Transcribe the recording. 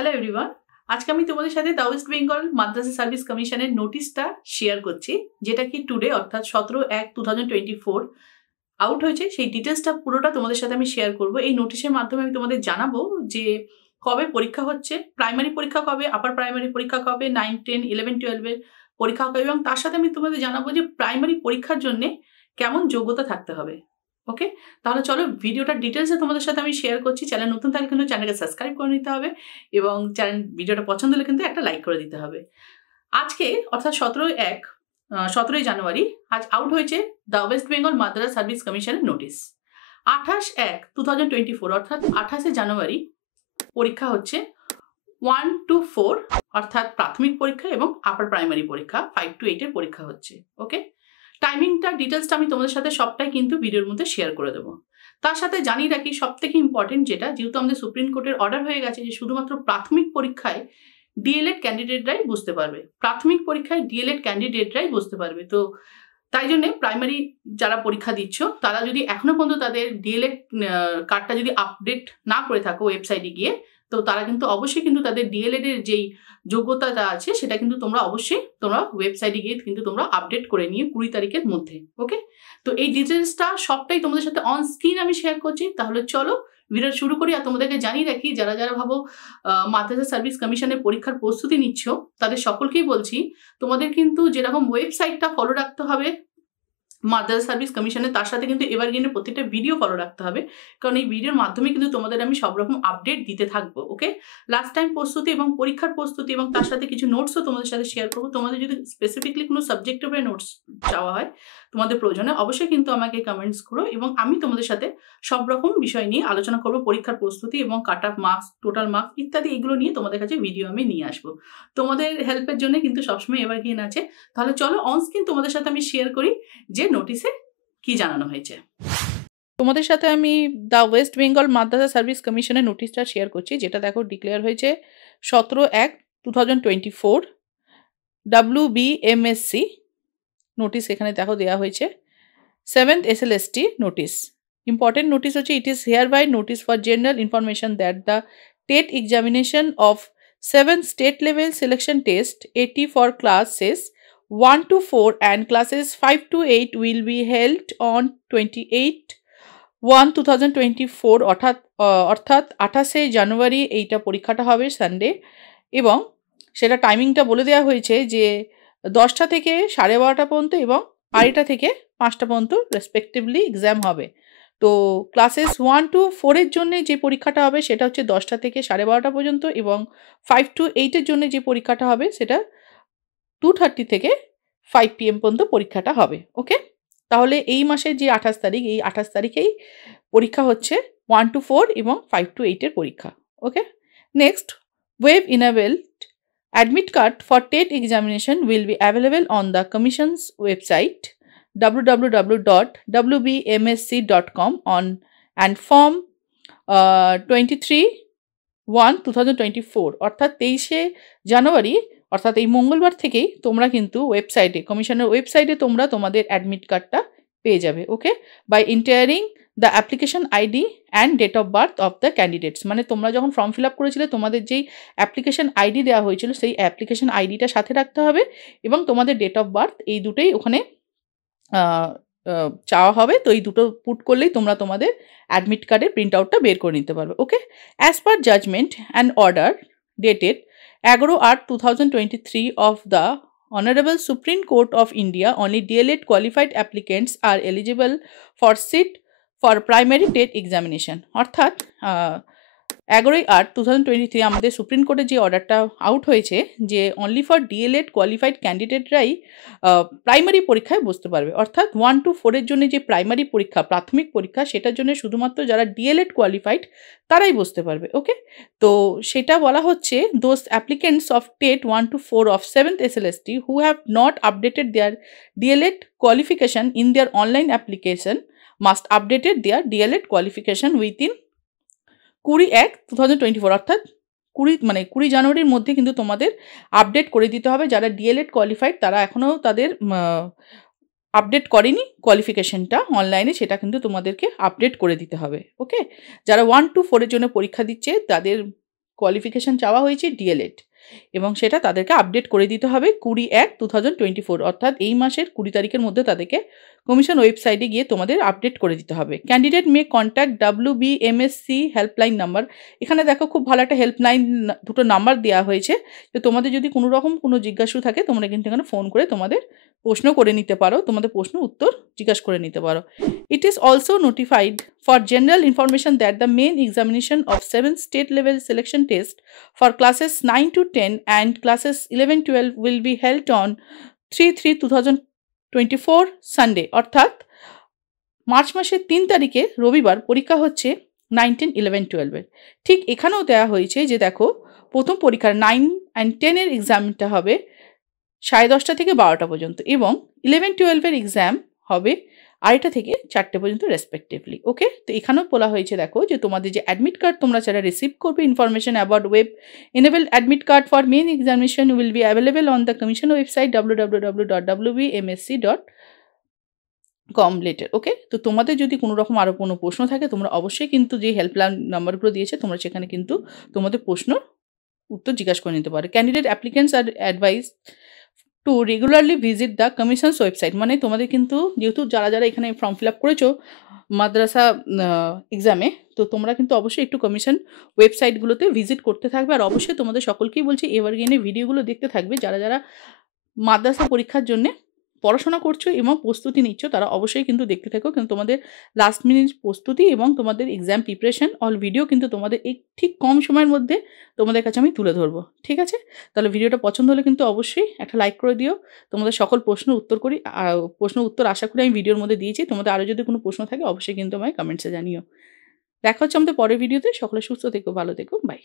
Hello everyone, আজকে আমি তোমাদের সাথে the West Bengal Madrasa service কমিশনের নোটিশটা শেয়ার করছি, যেটা কি টুডে অর্থাৎ 17/1/2024 আউট হয়েছে। সেই ডিটেলসটা পুরোটা তোমাদের সাথে আমি শেয়ার করব। এই নোটিশের মাধ্যমে আমি তোমাদের জানাবো যে কবে পরীক্ষা হচ্ছে, প্রাইমারি পরীক্ষা কবে, আপার প্রাইমারি পরীক্ষা কবে, 9, 10, 11, 12 এর পরীক্ষা কবে, এবং তার সাথে আমি তোমাদের জানাবো যে প্রাইমারি পরীক্ষার জন্য কেমন যোগ্যতা থাকতে হবে। ওকে, তাহলে চলো ভিডিওটার ডিটেলসে তোমাদের সাথে আমি শেয়ার করছি। চ্যানেল নতুন থাকলে কিন্তু চ্যানেলকে সাবস্ক্রাইব করে নিতে হবে এবং ভিডিওটা পছন্দ হলে কিন্তু একটা লাইক করে দিতে হবে। আজকে অর্থাৎ 17 জানুয়ারি আজ আউট হয়েছে the West Bengal Madrasa service কমিশনের নোটিশ। 28/1/2024 অর্থাৎ 28শে জানুয়ারি পরীক্ষা হচ্ছে 1 to 4 অর্থাৎ প্রাথমিক পরীক্ষা এবং আপার প্রাইমারি পরীক্ষা 5 to 8 এর পরীক্ষা হচ্ছে। ওকে, টাইমিংটা ডিটেলসটা আমি তোমাদের সাথে সবটাই কিন্তু ভিডিওর মধ্যে শেয়ার করে দেবো। তার সাথে জানিয়ে রাখি সব থেকে ইম্পর্টেন্ট যেটা, যেহেতু আমাদের সুপ্রিম কোর্টের অর্ডার হয়ে গেছে যে শুধুমাত্র প্রাথমিক পরীক্ষায় ডিএলএড ক্যান্ডিডেটরাই বুঝতে পারবে, প্রাথমিক পরীক্ষায় ডিএলএড ক্যান্ডিডেটরাই বুঝতে পারবে। তো তাই জন্য প্রাইমারি যারা পরীক্ষা দিচ্ছ তারা যদি এখনো পর্যন্ত তাদের ডিএলএড কার্ডটা যদি আপডেট না করে থাকো ওয়েবসাইটে গিয়ে, তো তারা কিন্তু অবশ্যই কিন্তু তাদের ডিএলএড এর যেই যোগ্যতাটা আছে সেটা কিন্তু তোমরা অবশ্যই ওয়েবসাইটে গিয়ে কিন্তু তোমরা আপডেট করে নিয়ে 20 তারিখের মধ্যে। ওকে, তো এই ডিটেলসটা সবটাই তোমাদের সাথে অন স্ক্রিন আমি শেয়ার করছি। তাহলে চলো ভিডিও শুরু করি। আর তোমাদেরকে জানিয়ে রাখি যারা যারা ভাবো মাদ্রাসা সার্ভিস কমিশনের পরীক্ষার প্রস্তুতি নিচ্ছ তাদের সকলকেই বলছি, তোমাদের কিন্তু যেরকম ওয়েবসাইটটা ফলো রাখতে হবে মাদ্রাসা সার্ভিস কমিশনের, তার সাথে কিন্তু এভারগ্রিনের প্রত্যেকটা ভিডিও ফলো রাখতে হবে, কারণ এই ভিডিওর মাধ্যমে কিন্তু তোমাদের আমি সব রকম আপডেট দিতে থাকবো। ওকে, লাস্ট টাইম প্রস্তুতি এবং পরীক্ষার প্রস্তুতি এবং তার সাথে কিছু নোটসও তোমাদের সাথে শেয়ার করবো। তোমাদের যদি স্পেসিফিকলি কোনো সাবজেক্টের উপরে নোটস চাওয়া হয় তোমাদের প্রয়োজনে, অবশ্যই কিন্তু আমাকে কমেন্টস করো এবং আমি তোমাদের সাথে সব রকম বিষয় নিয়ে আলোচনা করবো। পরীক্ষার প্রস্তুতি এবং cut off marks, total marks ইত্যাদি এগুলো নিয়ে তোমাদের কাছে ভিডিও আমি নিয়ে আসবো। তোমাদের হেল্পের জন্য কিন্তু সবসময় এভারগ্রিন আছে। তাহলে চলো অন স্ক্রিন তোমাদের সাথে আমি শেয়ার করি যে নোটিশে কি জানানো হয়েছে। তোমাদের সাথে আমি the West Bengal Madrasa service কমিশনের নোটিশটা শেয়ার করছি, যেটা দেখো ডিক্লেয়ার হয়েছে 17/1/2024 WBMSC নোটিশ। এখানে দেখো দেওয়া হয়েছে 7th SLST notice. Important notice হচ্ছে, it is hereby notice for general information that the TET examination of 7th state level selection test 80 for classes 1 to 4 and classes 5 to 8 will be held on 28/1/2024 অর্থাৎ 28শে জানুয়ারি এইটা পরীক্ষাটা হবে Sunday, এবং সেটা টাইমিংটা বলে দেওয়া হয়েছে যে 10টা থেকে 12:30 পর্যন্ত এবং 2:30 থেকে 5টা পর্যন্ত রেসপেক্টিভলি এক্সাম হবে। তো ক্লাসেস 1 to 4 এর জন্য যে পরীক্ষাটা হবে সেটা হচ্ছে 10টা থেকে 12:30 পর্যন্ত, এবং 5 to 8 এর জন্য যে পরীক্ষাটা হবে সেটা 2:30 থেকে 5 PM পর্যন্ত পরীক্ষাটা হবে। ওকে, তাহলে এই মাসের যে 28 তারিখ, এই 28 তারিখেই পরীক্ষা হচ্ছে 1 to 4 এবং 5 to 8 এর পরীক্ষা। Okay, next, web enabled admit card for TET examination will be available on the Commission's website www.wbmsc.com on and form 23/1/2024 অর্থাৎ 23শে জানুয়ারি অর্থাৎ এই মঙ্গলবার থেকেই তোমরা কিন্তু ওয়েবসাইটে, কমিশনের ওয়েবসাইটে তোমরা তোমাদের অ্যাডমিট কার্ডটা পেয়ে যাবে। Okay, by entering the application ID and date of birth of the candidates. মানে তোমরা যখন ফর্ম ফিল আপ করেছিলে তোমাদের যেই অ্যাপ্লিকেশন আইডি দেওয়া হয়েছিল সেই অ্যাপ্লিকেশন আইডিটা সাথে রাখতে হবে এবং তোমাদের ডেট অফ বার্থ, এই দুটোই ওখানে চাওয়া হবে। তো এই দুটো পুট করলেই তোমরা তোমাদের অ্যাডমিট কার্ডের প্রিন্ট আউটটা বের করে নিতে পারবে। Okay, as per judgement and order dated 11/8/2023 of the Honorable Supreme Court of India, only DLED qualified applicants are eligible for seat for primary TET examination। অর্থাৎ 11/8/2023 আমাদের সুপ্রিম কোর্টের যে অর্ডারটা আউট হয়েছে যে অনলি ফর ডিএলএড কোয়ালিফাইড ক্যান্ডিডেটরাই primary পরীক্ষায় বসতে পারবে। অর্থাৎ 1 to 4 এর জন্য যে প্রাইমারি পরীক্ষা, প্রাথমিক পরীক্ষা, সেটার জন্য শুধুমাত্র যারা ডিএলএড কোয়ালিফাইড তারাই বসতে পারবে। ওকে, তো সেটা বলা হচ্ছে those applicants of TET 1 to 4 of 7th SLST who have not updated their DLED qualification in their online application must updated their DLED qualification within 20/1/2024 অর্থাৎ 20 জানুয়ারির মধ্যে কিন্তু তোমাদের আপডেট করে দিতে হবে। যারা ডিএলএড কোয়ালিফাইড তারা এখনও তাদের আপডেট করেনি কোয়ালিফিকেশনটা অনলাইনে, সেটা কিন্তু তোমাদেরকে আপডেট করে দিতে হবে। ওকে, যারা 1 to 4 এর জন্য পরীক্ষা দিচ্ছে তাদের কোয়ালিফিকেশান চাওয়া হয়েছে DLED, এবং সেটা তাদেরকে আপডেট করে দিতে হবে 20/1/2024, অর্থাৎ এই মাসের 20 তারিখের মধ্যে তাদেরকে কমিশন ওয়েবসাইটে গিয়ে তোমাদের আপডেট করে দিতে হবে। Candidate may contact WBMSC helpline number. এখানে দেখো খুব ভালো একটা হেল্পলাইন দুটো নাম্বার দেওয়া হয়েছে, যে তোমাদের যদি কোনো রকম কোনো জিজ্ঞাসা থাকে তোমরা কিন্তু এখানে ফোন করে তোমাদের প্রশ্ন করে নিতে পারো, তোমাদের প্রশ্ন উত্তর জিজ্ঞাসা করে নিতে পারো। It is also notified for general information that the main examination of 7 state level selection test for classes 9 to 10 and classes 11-12 will be held on 3/3/2024 Sunday, অর্থাৎ মার্চ মাসের 3 তারিখে রবিবার পরীক্ষা হচ্ছে 9, 10, 11, 12 এর। ঠিক এখানেও দেওয়া হয়েছে যে দেখো প্রথম পরীক্ষার 9 and 10 এর এক্সামটা হবে 10:30 থেকে 12টা পর্যন্ত, এবং 11-12 এর এক্সাম হবে 2:30 থেকে 4টে পর্যন্ত রেসপেক্টিভলি। ওকে, তো এখানেও বলা হয়েছে দেখো যে তোমাদের যে অ্যাডমিট কার্ড তোমরা যারা রিসিভ করবে, information about web enabled admit card for main examination will be available on the commission website www.wbmsc.com later। ওকে, তো তোমাদের যদি কোনো রকম আরও কোনো প্রশ্ন থাকে তোমরা অবশ্যই কিন্তু যে হেল্পলাইন নাম্বারগুলো দিয়েছে তোমরা সেখানে কিন্তু তোমাদের প্রশ্ন উত্তর জিজ্ঞাসা করে নিতে পারো। Candidate applicants are advise to regularly visit the commission's website, মানে তোমাদের কিন্তু যেহেতু যারা যারা এখানে ফর্ম ফিল আপ করেছো মাদ্রাসা এক্সামে, তো তোমরা কিন্তু অবশ্যই একটু কমিশন ওয়েবসাইটগুলোতে ভিজিট করতে থাকবে। আর অবশ্যই তোমাদের সকলকেই বলছি এভারগ্রিনে ভিডিওগুলো দেখতে থাকবে। যারা যারা মাদ্রাসা পরীক্ষার জন্যে পড়াশোনা করছো এবং প্রস্তুতি নিচ্ছ তারা অবশ্যই কিন্তু দেখতে থাকো, কিন্তু তোমাদের লাস্ট মিনিট প্রস্তুতি এবং তোমাদের এক্সাম প্রিপারেশন অল ভিডিও কিন্তু তোমাদের এই ঠিক কম সময়ের মধ্যে তোমাদের কাছে আমি তুলে ধরবো। ঠিক আছে, তাহলে ভিডিওটা পছন্দ হলে কিন্তু অবশ্যই একটা লাইক করে দিও। তোমাদের সকল প্রশ্নের উত্তর আশা করি আমি ভিডিওর মধ্যে দিয়েছি। তোমাদের আরও যদি কোনো প্রশ্ন থাকে অবশ্যই কিন্তু আমায় কমেন্টসে জানিও। দেখা হচ্ছে আমাদের পরের ভিডিওতে। সকলে সুস্থ থেকো, ভালো থেকো, বাই।